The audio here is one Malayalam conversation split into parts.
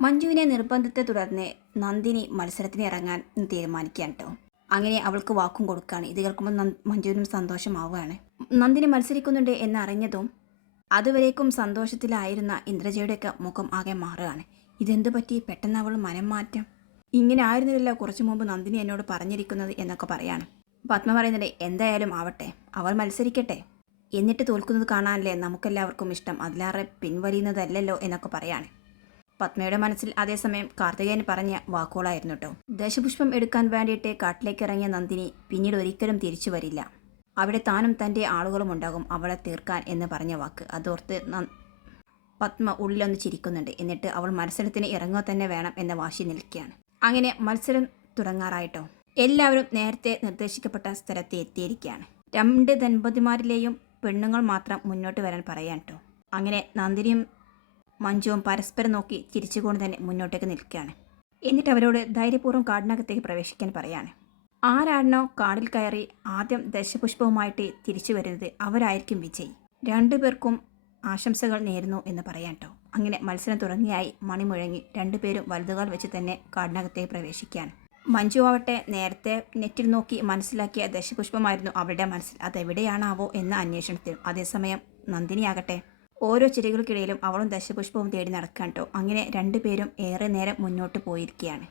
മഞ്ജുവിനെ നിർബന്ധത്തെ തുടർന്ന് നന്ദിനി മത്സരത്തിന് ഇറങ്ങാൻ തീരുമാനിക്കുകയാണ് കേട്ടോ. അങ്ങനെ അവൾക്ക് വാക്കും കൊടുക്കുകയാണ്. ഇത് കേൾക്കുമ്പോൾ മഞ്ജുവിനും സന്തോഷമാവുകയാണ്. നന്ദിനി മത്സരിക്കുന്നുണ്ട് എന്നറിഞ്ഞതും അതുവരേക്കും സന്തോഷത്തിലായിരുന്ന ഇന്ദ്രജയുടെയൊക്കെ മുഖം ആകെ മാറുകയാണ്. ഇതെന്തു പറ്റി? പെട്ടെന്ന് അവൾ മനം മാറ്റം. ഇങ്ങനെ ആയിരുന്നില്ല കുറച്ചു മുമ്പ് നന്ദിനി എന്നോട് പറഞ്ഞിരിക്കുന്നത് എന്നൊക്കെ പറയാണ്. പത്മ പറയുന്നുണ്ട് എന്തായാലും ആവട്ടെ. അവൾ മത്സരിക്കട്ടെ. എന്നിട്ട് തോൽക്കുന്നത് കാണാനല്ലേ നമുക്കെല്ലാവർക്കും ഇഷ്ടം. അതിലേറെ പിൻവലിയുന്നതല്ലല്ലോ എന്നൊക്കെ പറയാണ്. പത്മയുടെ മനസ്സിൽ അതേസമയം കാർത്തികേയൻ പറഞ്ഞ വാക്കുകളായിരുന്നു കേട്ടോ ദശപുഷ്പം എടുക്കാൻ വേണ്ടിയിട്ട് കാട്ടിലേക്ക് ഇറങ്ങിയ നന്ദിനി പിന്നീട് ഒരിക്കലും തിരിച്ചു വരില്ല. അവിടെ താനും തന്റെ ആളുകളും ഉണ്ടാകും അവളെ തീർക്കാൻ എന്ന് പറഞ്ഞ വാക്ക്. അതോർത്ത് പത്മ ഉള്ളിലൊന്ന് ചിരിക്കുന്നുണ്ട്. എന്നിട്ട് അവൾ മത്സരത്തിന് ഇറങ്ങുക തന്നെ വേണം എന്ന വാശി നിൽക്കുകയാണ്. അങ്ങനെ മത്സരം തുടങ്ങാറായിട്ടോ. എല്ലാവരും നേരത്തെ നിർദ്ദേശിക്കപ്പെട്ട സ്ഥലത്ത് എത്തിയിരിക്കുകയാണ്. രണ്ട് ദമ്പതിമാരിലെയും പെണ്ണുങ്ങൾ മാത്രം മുന്നോട്ട് വരാൻ പറയാൻ കേട്ടോ അങ്ങനെ നന്ദിനിയും മഞ്ജുവും പരസ്പരം നോക്കി ചിരിച്ചുകൊണ്ട് തന്നെ മുന്നോട്ടേക്ക് നിൽക്കുകയാണ്. എന്നിട്ട് അവരോട് ധൈര്യപൂർവം കാടിനകത്തേക്ക് പ്രവേശിക്കാൻ പറയാണ്. ആരാണോ കാടിൽ കയറി ആദ്യം ദശപുഷ്പവുമായിട്ട് തിരിച്ചു വരുന്നത് അവരായിരിക്കും വിജയ്. രണ്ടുപേർക്കും ആശംസകൾ നേരുന്നു എന്ന് പറയാം കേട്ടോ. അങ്ങനെ മത്സരം തുടങ്ങിയായി മണി മുഴങ്ങി രണ്ടുപേരും വലുതുകാൽ വെച്ച് തന്നെ കാടിനകത്തേക്ക് പ്രവേശിക്കുകയാണ്. മഞ്ജു ആവട്ടെ നേരത്തെ നെറ്റിൽ നോക്കി മനസ്സിലാക്കിയ ദശപുഷ്പമായിരുന്നു അവരുടെ മനസ്സിൽ. അതെവിടെയാണാവോ എന്ന അന്വേഷണത്തിൽ അതേസമയം നന്ദിനിയാകട്ടെ ഓരോ ചെടികൾക്കിടയിലും അവളും ദശപുഷ്പവും തേടി നടക്കാൻ കേട്ടോ അങ്ങനെ രണ്ടുപേരും ഏറെ നേരം മുന്നോട്ട് പോയിരിക്കുകയാണ്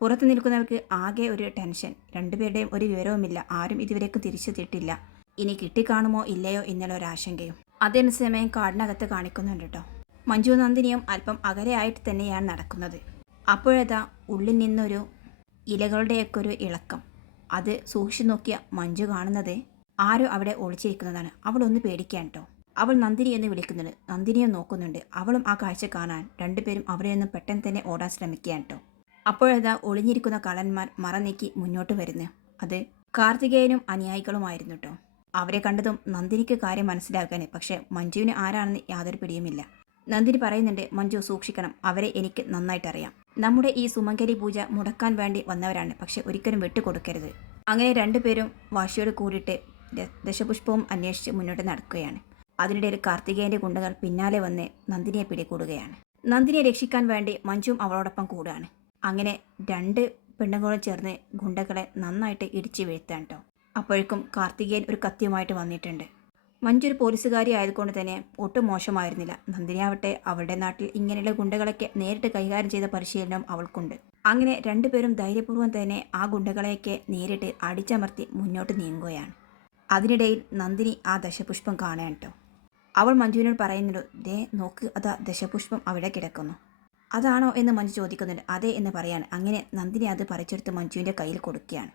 പുറത്ത് നിൽക്കുന്നവർക്ക് ആകെ ഒരു ടെൻഷൻ. രണ്ടുപേരുടെയും ഒരു വിവരവുമില്ല. ആരും ഇതുവരേക്കും തിരിച്ചെത്തിയിട്ടില്ല ഇനി കിട്ടിക്കാണുമോ ഇല്ലയോ എന്നുള്ള ഒരു ആശങ്കയും. അതേസമയം കാടിനകത്ത് കാണിക്കുന്നുണ്ട് കേട്ടോ മഞ്ജു നന്ദിനിയും അല്പം അകലെയായിട്ട് തന്നെയാണ് നടക്കുന്നത്. അപ്പോഴതാ ഉള്ളിൽ നിന്നൊരു ഇലകളുടെയൊക്കെ ഒരു ഇളക്കം. അത് സൂക്ഷിച്ചു നോക്കിയ മഞ്ജു കാണുന്നത് ആരോ അവിടെ ഒളിച്ചിരിക്കുന്നതാണ്. അവളൊന്ന് പേടിക്കാൻ കേട്ടോ അവൾ നന്ദിനി എന്ന് വിളിക്കുന്നുണ്ട്. നന്ദിനിയെ നോക്കുന്നുണ്ട്. അവളും ആ കാഴ്ച കാണാൻ രണ്ടുപേരും അവരെ നിന്ന് പെട്ടെന്ന് തന്നെ ഓടാൻ ശ്രമിക്കുകയാണ് കേട്ടോ അപ്പോഴതാ ഒളിഞ്ഞിരിക്കുന്ന കള്ളന്മാർ മറ നീക്കി മുന്നോട്ട് വരുന്നു. അത് കാർത്തികേയനും അനുയായികളുമായിരുന്നു കേട്ടോ അവരെ കണ്ടതും നന്ദിനിക്ക് കാര്യം മനസ്സിലാക്കാൻ പക്ഷേ മഞ്ജുവിന് ആരാണെന്ന് യാതൊരു പിടിയുമില്ല. നന്ദിനി പറയുന്നുണ്ട് മഞ്ജു സൂക്ഷിക്കണം. അവരെ എനിക്ക് നന്നായിട്ടറിയാം. നമ്മുടെ ഈ സുമങ്കരി പൂജ മുടക്കാൻ വേണ്ടി വന്നവരാണ്. പക്ഷെ ഒരിക്കലും വിട്ടുകൊടുക്കരുത്. അങ്ങനെ രണ്ടുപേരും വാശിയോട് കൂടിയിട്ട് ദശപുഷ്പവും അന്വേഷിച്ച് മുന്നോട്ട് നടക്കുകയാണ്. അതിനിടയിൽ കാർത്തികേയന്റെ ഗുണ്ടകൾ പിന്നാലെ വന്ന് നന്ദിനിയെ പിടികൂടുകയാണ്. നന്ദിനിയെ രക്ഷിക്കാൻ വേണ്ടി മഞ്ജുവും അവളോടൊപ്പം കൂടുകയാണ്. അങ്ങനെ രണ്ട് പെണ്ണുങ്ങളും ചേർന്ന് ഗുണ്ടകളെ നന്നായിട്ട് ഇടിച്ചു വീഴ്ത്താൻ കേട്ടോ അപ്പോഴേക്കും കാർത്തികേയൻ ഒരു കത്തിയുമായിട്ട് വന്നിട്ടുണ്ട്. മഞ്ജു ഒരു പോലീസുകാരി ആയതുകൊണ്ട് തന്നെ ഒട്ടും മോശമായിരുന്നില്ല. നന്ദിനിയാവട്ടെ അവളുടെ നാട്ടിൽ ഇങ്ങനെയുള്ള ഗുണ്ടകളൊക്കെ നേരിട്ട് കൈകാര്യം ചെയ്ത പരിശീലനം അവൾക്കുണ്ട്. അങ്ങനെ രണ്ടുപേരും ധൈര്യപൂർവം തന്നെ ആ ഗുണ്ടകളെയൊക്കെ നേരിട്ട് അടിച്ചമർത്തി മുന്നോട്ട് നീങ്ങുകയാണ്. അതിനിടയിൽ നന്ദിനി ആ ദശപുഷ്പം കാണാൻ കേട്ടോ അവൾ മഞ്ജുവിനോട് പറയുന്നുണ്ട് ദേ നോക്ക് അതാ ദശപുഷ്പം അവിടെ കിടക്കുന്നു. അതാണോ? എന്ന് മഞ്ജു ചോദിക്കുന്നുണ്ട്. അതെ എന്ന് പറയാണ്. അങ്ങനെ നന്ദിനി അത് പറിച്ചെടുത്ത് മഞ്ജുവിന്റെ കയ്യിൽ കൊടുക്കുകയാണ്.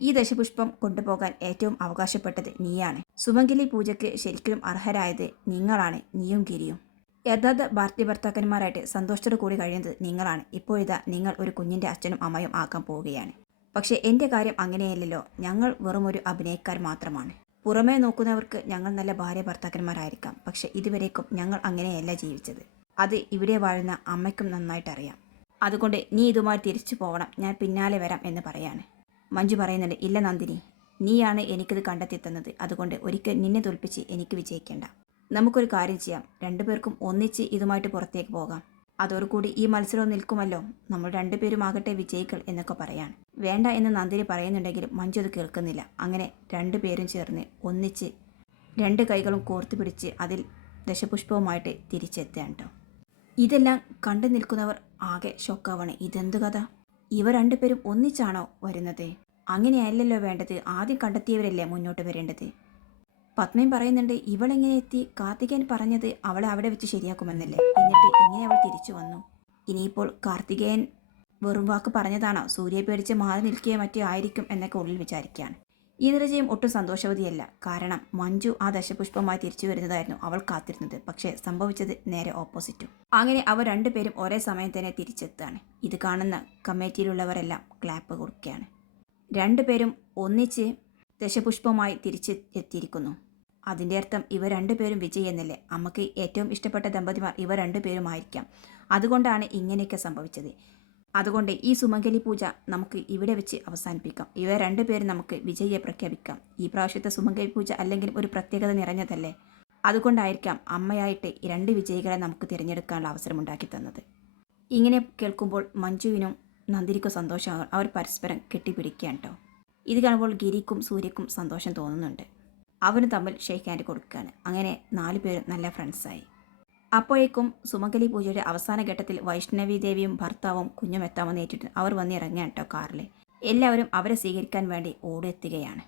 ഈ ദശപുഷ്പം കൊണ്ടുപോകാൻ ഏറ്റവും അവകാശപ്പെട്ടത് നീയാണ്. സുമംഗലി പൂജയ്ക്ക് ശരിക്കും അർഹരായത് നിങ്ങളാണ് നീയും ഗിരിയും. യഥാർത്ഥ ഭാരതീയ ഭർത്താക്കന്മാരായിട്ട് സന്തോഷത്തോടു കൂടി കഴിയുന്നത് നിങ്ങളാണ്. ഇപ്പോഴിതാ നിങ്ങൾ ഒരു കുഞ്ഞിന്റെ അച്ഛനും അമ്മയും ആക്കാൻ പോവുകയാണ്. പക്ഷേ എന്റെ കാര്യം അങ്ങനെയല്ലല്ലോ. ഞങ്ങൾ വെറുമൊരു അഭിനയക്കാർ മാത്രമാണ്. പുറമേ നോക്കുന്നവർക്ക് ഞങ്ങൾ നല്ല ഭാര്യ ഭർത്താക്കന്മാരായിരിക്കാം. പക്ഷെ ഇതുവരേക്കും ഞങ്ങൾ അങ്ങനെയല്ല ജീവിച്ചത്. അത് ഇവിടെ വാഴുന്ന അമ്മയ്ക്കും നന്നായിട്ടറിയാം അതുകൊണ്ട് നീ ഇതുമായി തിരിച്ചു പോകണം ഞാൻ പിന്നാലെ വരാം എന്ന് പറയാണ്. മഞ്ജു പറയുന്നുണ്ട് ഇല്ല നന്ദിനി നീയാണ് എനിക്കിത് കണ്ടെത്തി തന്നത് അതുകൊണ്ട് ഒരിക്കൽ നിന്നെ തോൽപ്പിച്ച് എനിക്ക് വിജയിക്കേണ്ട. നമുക്കൊരു കാര്യം ചെയ്യാം. രണ്ടുപേർക്കും ഒന്നിച്ച് ഇതുമായിട്ട് പുറത്തേക്ക് പോകാം. അതോടുകൂടി ഈ മത്സരവും നിൽക്കുമല്ലോ. നമ്മൾ രണ്ടുപേരുമാകട്ടെ വിജയികൾ എന്നൊക്കെ പറയാൻ വേണ്ട എന്ന് നന്ദിനി പറയുന്നുണ്ടെങ്കിലും മഞ്ജു അത് കേൾക്കുന്നില്ല. അങ്ങനെ രണ്ടുപേരും ചേർന്ന് ഒന്നിച്ച് രണ്ട് കൈകളും കോർത്തു പിടിച്ച് അതിൽ ദശപുഷ്പവുമായിട്ട് തിരിച്ചെത്തുകയാണ് കേട്ടോ ഇതെല്ലാം കണ്ടു നിൽക്കുന്നവർ ആകെ ഷോക്കാവാണ്. ഇതെന്തു കഥ? ഇവ രണ്ടുപേരും ഒന്നിച്ചാണോ വരുന്നത്? അങ്ങനെയല്ലല്ലോ വേണ്ടത്. ആദ്യം കണ്ടെത്തിയവരല്ലേ മുന്നോട്ട് വരേണ്ടത്? പത്മയും പറയുന്നുണ്ട് ഇവളെങ്ങനെ എത്തി? കാർത്തികൻ പറഞ്ഞത് അവളെ അവിടെ വെച്ച് ശരിയാക്കുമെന്നല്ലേ. എന്നിട്ട് എങ്ങനെ അവൾ തിരിച്ചു വന്നു. ഇനിയിപ്പോൾ കാർത്തികേയൻ വെറും വാക്ക് പറഞ്ഞതാണോ? സൂര്യയെ പേടിച്ച് മാറി നിൽക്കുകയോ മറ്റോ ആയിരിക്കും എന്നൊക്കെ ഉള്ളിൽ വിചാരിക്കുകയാണ്. ഇന്ദ്രജയും ഒട്ടും സന്തോഷവതിയല്ല. കാരണം മഞ്ജു ആ ദശപുഷ്പമായി തിരിച്ചു വരുന്നതായിരുന്നു അവൾ കാത്തിരുന്നത്. പക്ഷേ സംഭവിച്ചത് നേരെ ഓപ്പോസിറ്റും. അങ്ങനെ അവർ രണ്ടുപേരും ഒരേ സമയം തന്നെ തിരിച്ചെത്തുകയാണ്. ഇത് കാണുന്ന കമ്മിറ്റിയിലുള്ളവരെല്ലാം ക്ലാപ്പ് കൊടുക്കുകയാണ്. രണ്ടുപേരും ഒന്നിച്ച് ദശപുഷ്പമായി തിരിച്ച് എത്തിയിരിക്കുന്നു. അതിന്റെ അർത്ഥം ഇവർ രണ്ടുപേരും വിജയ് എന്നല്ലേ? അമ്മയ്ക്ക് ഏറ്റവും ഇഷ്ടപ്പെട്ട ദമ്പതിമാർ ഇവ രണ്ടുപേരുമായിരിക്കാം. അതുകൊണ്ടാണ് ഇങ്ങനെയൊക്കെ സംഭവിച്ചത്. അതുകൊണ്ട് ഈ സുമംഗലി പൂജ നമുക്ക് ഇവിടെ വെച്ച് അവസാനിപ്പിക്കാം. ഇവ രണ്ടുപേരും നമുക്ക് വിജയെ പ്രഖ്യാപിക്കാം. ഈ പ്രാവശ്യത്തെ സുമംഗലി പൂജ അല്ലെങ്കിൽ ഒരു പ്രത്യേകത നിറഞ്ഞതല്ലേ? അതുകൊണ്ടായിരിക്കാം അമ്മയായിട്ട് രണ്ട് വിജയികളെ നമുക്ക് തിരഞ്ഞെടുക്കാനുള്ള അവസരം ഉണ്ടാക്കി തന്നത്. ഇങ്ങനെ കേൾക്കുമ്പോൾ മഞ്ജുവിനും നന്ദിനിക്കും സന്തോഷമാകും. അവർ പരസ്പരം കെട്ടിപ്പിടിക്കുകയാണ് കേട്ടോ. ഇത് കാണുമ്പോൾ ഗിരിക്കും സൂര്യക്കും സന്തോഷം തോന്നുന്നുണ്ട്. അവനും തമ്മിൽ ഷെയ്ക്ക് ഹാൻഡ് കൊടുക്കുകയാണ്. അങ്ങനെ നാല് പേരും നല്ല ഫ്രണ്ട്സായി അപ്പോഴേക്കും സുമംഗലി പൂജയുടെ അവസാന ഘട്ടത്തിൽ വൈഷ്ണവി ദേവിയും ഭർത്താവും കുഞ്ഞും എത്താമെന്ന് ഏറ്റിട്ട് അവർ വന്നിറങ്ങിയാണ് കേട്ടോ കാറിൽ എല്ലാവരും അവരെ സ്വീകരിക്കാൻ വേണ്ടി ഓടെത്തുകയാണ്.